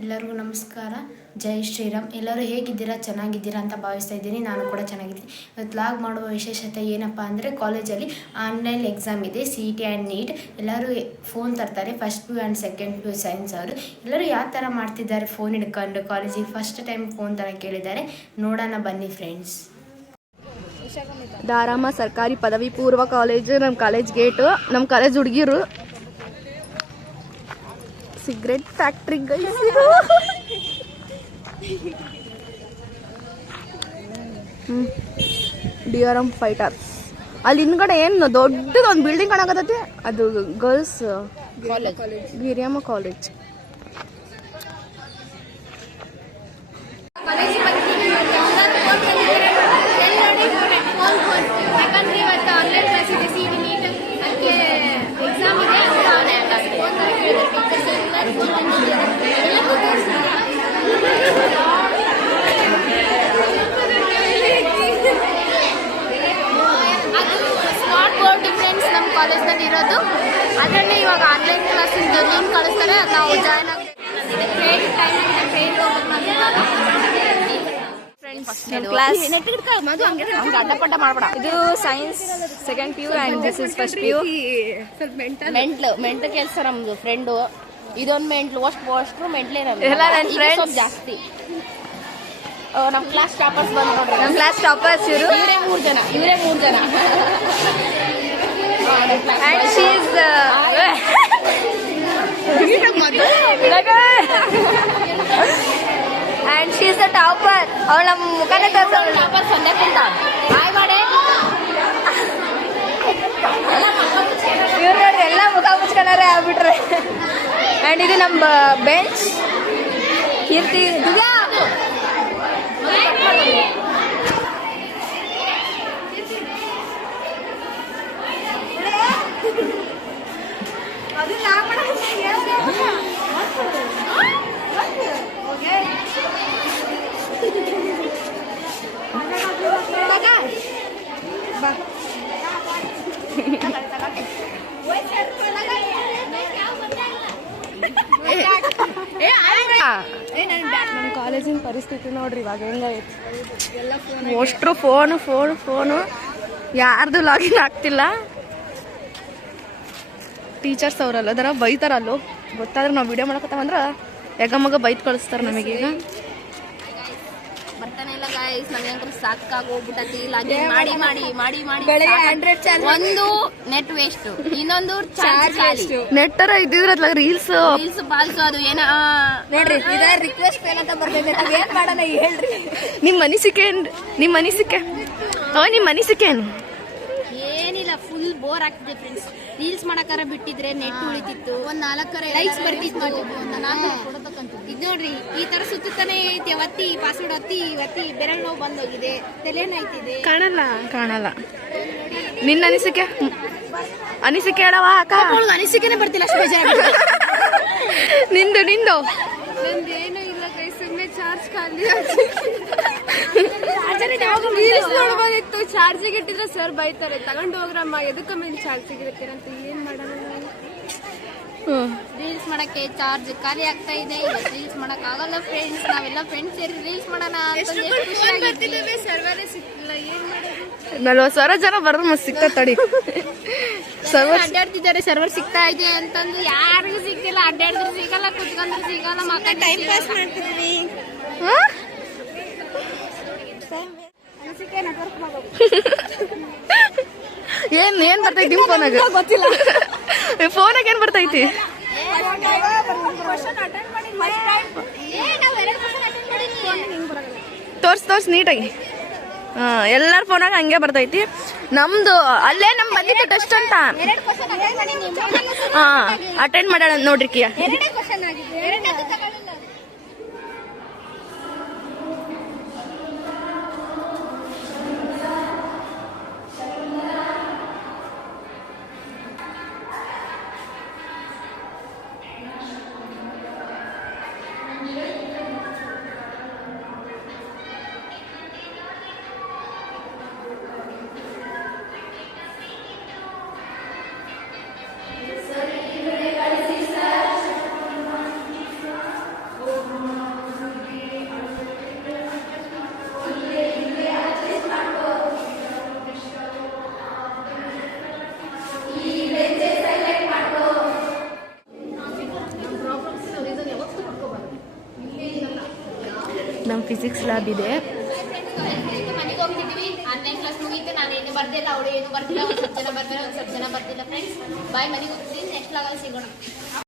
ಎಲ್ಲರಿಗೂ ನಮಸ್ಕಾರ. ಜೈ ಶ್ರೀರಾಮ್. ಎಲ್ಲರೂ ಹೇಗಿದ್ದೀರಾ? ಚೆನ್ನಾಗಿದ್ದೀರಾ ಅಂತ ಭಾವಿಸ್ತಾ ಇದ್ದೀನಿ. ನಾನು ಕೂಡ ಚೆನ್ನಾಗಿದ್ದೀನಿ. ಇವತ್ತು ಲಾಗ್ ಮಾಡುವ ವಿಶೇಷತೆ ಏನಪ್ಪ ಅಂದರೆ, ಕಾಲೇಜಲ್ಲಿ ಆನ್ಲೈನ್ ಎಕ್ಸಾಮ್ ಇದೆ, CET ಆ್ಯಂಡ್ ನೀಟ್. ಎಲ್ಲರೂ ಫೋನ್ ತರ್ತಾರೆ, first PU and second PU science ಅವರು. ಎಲ್ಲರೂ ಯಾವ ಥರ ಮಾಡ್ತಿದ್ದಾರೆ ಫೋನ್ ಹಿಡ್ಕೊಂಡು ಕಾಲೇಜಿಗೆ ಫಸ್ಟ್ ಟೈಮ್ ಫೋನ್ ಥರ ಕೇಳಿದ್ದಾರೆ. ನೋಡೋಣ ಬನ್ನಿ ಫ್ರೆಂಡ್ಸ್. ದಾರಮ್ಮ ಸರ್ಕಾರಿ ಪದವಿ ಪೂರ್ವ ಕಾಲೇಜು, ನಮ್ಮ ಕಾಲೇಜ್ ಗೇಟು. ನಮ್ಮ ಕಾಲೇಜ್ ಹುಡುಗಿರು ಸಿಗರೇಟ್ ಫ್ಯಾಕ್ಟ್ರಿ DRM ಫೈಟರ್ಸ್. ಅಲ್ಲಿ ಹಿಂದ್ಗಡೆ ಏನು ದೊಡ್ಡದು ಒಂದು ಬಿಲ್ಡಿಂಗ್ ಕಾಣಕತ್ತೈತಿ, ಅದು ಗರ್ಲ್ಸ್ ಗಿರಿಯಮ್ಮ ಕಾಲೇಜ್. ನಮ್ಮ ಕಾಲೇಜ್ನಲ್ಲಿ ಇರೋದು, ಅದರಲ್ಲೇ ಇವಾಗ ಆನ್ಲೈನ್ ಕ್ಲಾಸಿಂದ ಲಿಂಕ್ ಕಳಿಸ್ತಾರೆ, ಅದು ನಾವು ಜಾಯ್ನ್ ಇದು science second PU and this is first PU. Mental ಕೆಲಸ ನಮ್ದು ಫ್ರೆಂಡು. ಇದೊಂದು ಮೆಂಟ್ಲು ಅಷ್ಟು ಮೆಂಟ್ಲೇ ನಮ್ದು ಜಾಸ್ತಿ. ನಮ್ಮ ಕ್ಲಾಸ್ ಟಾಪರ್ಸ್ ಬಂದು ನೋಡ್ರಿ, ನಮ್ಮ ಕ್ಲಾಸ್ ಟಾಪರ್ಸ್ ಇವರೇ ಮೂರು ಜನ. And she's and she's the topper. ಅವಳ ನಮ್ಮ ಮುಖನೇ ತೋರಿಸೋಳು. ಟಾಪರ್ ಸಂಡೆ ಕುಂತ ಹಾಯ್ ಮಾಡಿ. ಇವ್ರು ನೋಡ್ರಿ ಎಲ್ಲ ಮುಖ ಮುಚ್ಕೊಂಡಾರೆ ಆಗ್ಬಿಟ್ರೆ. ಆ್ಯಂಡ್ ಇದು ನಮ್ಮ ಬೆಂಚ್ ಕೀರ್ತಿ. ನಮ್ಮ ಕಾಲೇಜಿನ ಪರಿಸ್ಥಿತಿ ನೋಡ್ರಿ ಇವಾಗ ಹೆಂಗೈತಿ. ಅಷ್ಟ್ರು ಫೋನು ಯಾರ್ದು ಲಾಗಿನ್ ಆಗ್ತಿಲ್ಲ. ಟೀಚರ್ಸ್ ಅವರಲ್ಲ ಅದರ ಬೈತಾರಲ್ಲೋ, ಗೊತ್ತಾದ್ರೆ ನಾವು ವಿಡಿಯೋ ಮಾಡಕತ್ತಾವಂದ್ರೆ ಮಗ ಬೈತ್ ಕಳಿಸ್ತಾರೆ ನಮಗೀಗ. ಬರ್ತಾನೆ ಇಲ್ಲ ಗೈಸ್, ನಮ್ಗೆ ಸಾಕಾಗಿ ಹೋಗ್ಬಿಟ್ಟತಿ. ಲಾಗಿನ್ ಮಾಡಿ ಒಂದು ನೆಟ್ ವೇಸ್ಟ್, ಇನ್ನೊಂದು ಚಾರ್ಜ್. ನೆಟ್ಟರ ಇದ್ದಿದ್ರಲ್ಲ ರೀಲ್ಸ್ ಬಾಲ್ಸು ಅದು ಏನ ನೋಡ್ರಿ. ರಿಕ್ವೆಸ್ಟ್ ಫೇಲ್ ಅಂತ ಬರ್ತೈತೆ, ಏನ್ ಮಾಡೋಣ ಹೇಳ್ರಿ. ನಿಮ್ಮ ಅನಿಸಿಕೆ ಏನು? ಏನಿಲ್ಲ, ಫುಲ್ ಬೋರ್ ಆಗ್ತಿದೆ ಫ್ರೆಂಡ್ಸ್. ರೀಲ್ಸ್ ಮಾಡಕಾರ ಬಿಟ್ಟಿದ್ರೆ ನೆಟ್ ಉಳಿತಿತ್ತು, ಒಂದ್ 4 ಲೈಕ್ಸ್ ಬರ್ತಿತ್ತು. ಇದು ನೋಡ್ರಿ ಈ ತರ ಸುತ್ತಾನೆ ಐತಿ. ಒತ್ತಿ ಪಾಸ್ವರ್ಡ್ ಒತ್ತಿ ಬೆರಳು ನೋವು ಬಂದೋಗಿದೆ, ತಲೆ ನೋಯ್ತಿದೆ. ಕಾಣಲ್ಲ. ನಿನ್ನ ಅನಿಸಿಕೆ ಹೇಳವಾ ಅಕ್ಕ? ಅನಿಸಿಕೆನೆ ಬರ್ತಿಲ್ಲ, ಅಷ್ಟು ಬೇಜಾರು. ನಿಂದು ನಂದೇನು ಇಲ್ಲ ಕೈ, ಸುಮ್ಮನೆ ಚಾರ್ಜ್ ಖಾಲಿ. ರೀಲ್ಸ್ ನೋಡ್ಬೋದಿತ್ತು, ಚಾರ್ಜಿಗೆ ಇಟ್ಟಿದ್ರೆ ಸರ್ ಬೈತಾರೆ, ತಗೊಂಡು ಹೋಗ್ರಮ್ಮ ಎದಕ್ಕ ಮೇಲೆ ಚಾರ್ಜಿಗೆ ಇರ್ತೀರ ಅಂತ. ಏನ್ ಮಾಡೋಣ, ರೀಲ್ಸ್ ಮಾಡಕ್ಕೆ ಚಾರ್ಜ್ ಖಾಲಿ ಆಗ್ತಾ ಇದೆ. ರೀಲ್ಸ್ ಮಾಡಕ್ ಆಗಲ್ಲ ಫ್ರೆಂಡ್ಸ್. ನಾವೆಲ್ಲ ಫ್ರೆಂಡ್ಸ್ ಸೇರಿ ರೀಲ್ಸ್ ಮಾಡೋಣ ಅಂತ ಸರ್ವರೇ ಸಿಕ್ತಿಲ್ಲ, ಏನ್ ಮಾಡೋದು. 40,000 ಜನ ಬರೋದು ಮಸ್ತ್ ಸಿಗ್ತಾ ತಡಿ. ಸರ್ವರ್ ಅಡ್ಡಾಡ್ತಿದ್ದಾರೆ, ಸರ್ವರ್ ಸಿಗ್ತಾ ಇದೆ ಅಂತಂದು ಯಾರಿಗೂ ಸಿಗ್ತಿಲ್ಲ. ಅಡ್ಡಾಡಿದ್ರು ಸಿಗಲ್ಲ, ಕುತ್ಕೊಂಡ್ರು ಸಿಗಲ್ಲ, ಮಕ್ಕಳ ಟೈಮ್ ಪಾಸ್ ಮಾಡ್ತಿದ್ವಿ. ಏನ್ ಬರ್ತೈತಿ ನಿಮ್ ಫೋನಾಗ? ಗೊತ್ತಿಲ್ಲ. ಫೋನಾಗ ಏನ್ ಬರ್ತೈತಿ? ತೋರ್ಸ್ ನೀಟಾಗಿ. ಎಲ್ಲಾರ ಫೋನಾಗ ಹಂಗೆ ಬರ್ತೈತಿ. ನಮ್ದು ಅಲ್ಲೇ ನಮ್ ಬಂದಿತ್ತು ಟೆಸ್ಟ್ ಅಂತ. ಅಟೆಂಡ್ ಮಾಡೋಣ ನೋಡ್ರಿ ಕಿಯಾ. ನಮ್ಮ ಫಿಸಿಕ್ಸ್ ಲ್ಯಾಬ್ ಇದೆ. ಮನೆಗೆ ಹೋಗ್ತಿದ್ವಿ. ಆನ್ಲೈನ್ ಕ್ಲಾಸ್ ಮುಗೀತು. ನಾನು ಏನು ಬರ್ದಿಲ್ಲ, ಅವಳು ಏನು ಬರ್ದಿಲ್ಲ. ಒಂದು ಸ್ವಲ್ಪ ಜನ ಬರ್ದಿಲ್ಲ, ಒಂದು ಸ್ವಲ್ಪ ಜನ ಬರ್ದಿಲ್ಲ ಫ್ರೆಂಡ್ಸ್. ಬಾಯ್, ಮನೆಗೆ ಹೋಗ್ತೀನಿ. ನೆಕ್ಸ್ಟ್ ಲಾಗಲ್ಲಿ ಸಿಗೋಣ.